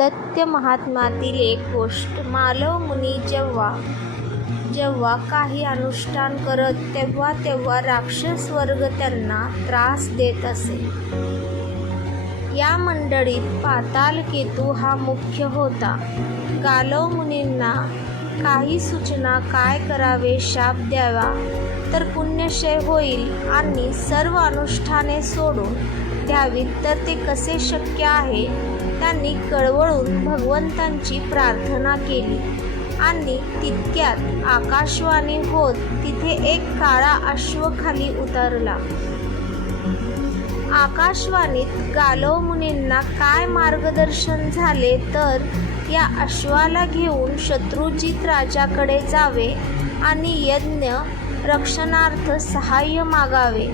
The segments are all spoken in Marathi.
दैत्य महात्म्यातील एक गोष्ट. मालव मुनी जेव्हा काही अनुष्ठान करत तेव्हा राक्षस वर्ग त्यांना त्रास देत असे. या मंडळीत पातालकेतू हा मुख्य होता. गालव मुनींना काही सूचना काय करावे, शाप द्यावा तर पुण्यक्षय होईल आणि सर्व अनुष्ठाने सोडून द्यावीत तर ते कसे शक्य आहे. त्यांनी कळवळून भगवंतांची प्रार्थना केली आणि तितक्यात आकाशवाणी होत तिथे एक काळा अश्व खाली उतरला. आकाशवाणीत गालव मुनींना काय मार्गदर्शन झाले तर या अश्वाला घेऊन शत्रुजित राजाकडे जावे आणि यज्ञ रक्षणार्थ सहाय्य मागावे.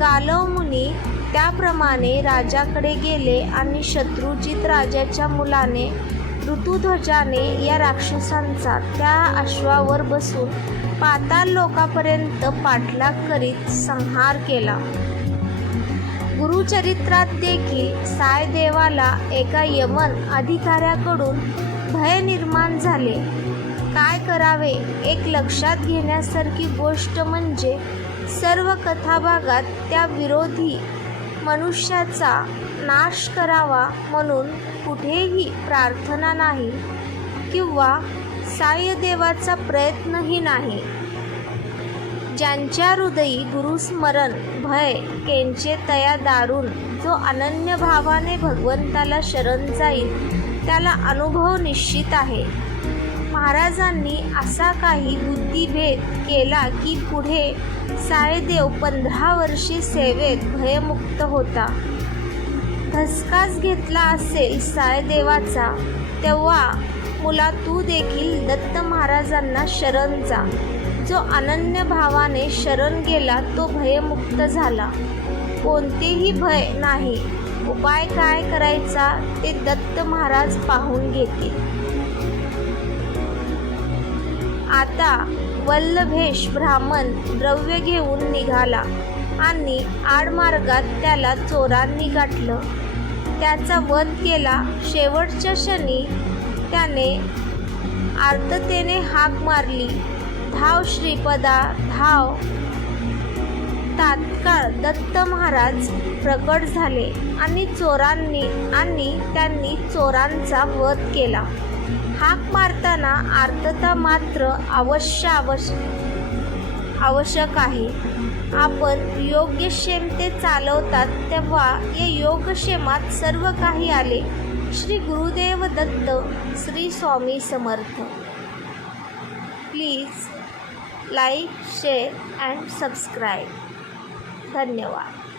गालव मुनी त्याप्रमाणे राजाकडे गेले आणि शत्रुजित राजाच्या मुलाने ऋतुध्वजाने या राक्षसांचा त्या अश्वावर बसून पाताल लोकापर्यंत पाठलाग करीत संहार केला. गुरुचरित्रात देखील सायदेवाला एका यमन अधिकाऱ्याकडून भय निर्माण झाले. काय करावे? एक लक्षात घेण्यासारखी गोष्ट म्हणजे सर्व कथाभागात त्या विरोधी मनुष्याचा नाश करावा म्हणून कुठेही प्रार्थना नाही किंवा सायदेवाचा प्रयत्नही नाही. ज्यांच्या हृदयी गुरुस्मरण भय केंचे तया दारुण जो अनन्य भावाने भगवंताला शरण जाईल त्याला अनुभव निश्चित आहे. महाराजांनी असा काही बुद्धिभेद केला की पुढे सायदेव 15 वर्षे सेवेत भयमुक्त होता. धसकाच घेतला असेल सायदेवाचा तेव्हा मुला तू देखील दत्त महाराजांना शरण जा. जो अनन्य भावाने शरण गेला तो भयमुक्त झाला. कोणतेही भय नाही. उपाय काय करायचा ते दत्त महाराज पाहून घेतील. आता वल्लभेश ब्राह्मण द्रव्य घेऊन निघाला आणि आडमार्गात त्याला चोरांनी गाठलं. त्याचा वध केला. शेवटच्या क्षणी त्याने आर्ततेने हाक मारली, धाव श्रीपदा धाव. तात्काळ दत्त महाराज प्रकट झाले आणि त्यांनी चोरांचा वध केला. हाक मारताना आर्तता मात्र आवश्यक आहे. आपण योगक्षेमते चालवतात तेव्हा या योगक्षेमात सर्व काही आले. Shri Gurudev Datta. Shri Swami Samarth. Please like, share and subscribe. धन्यवाद.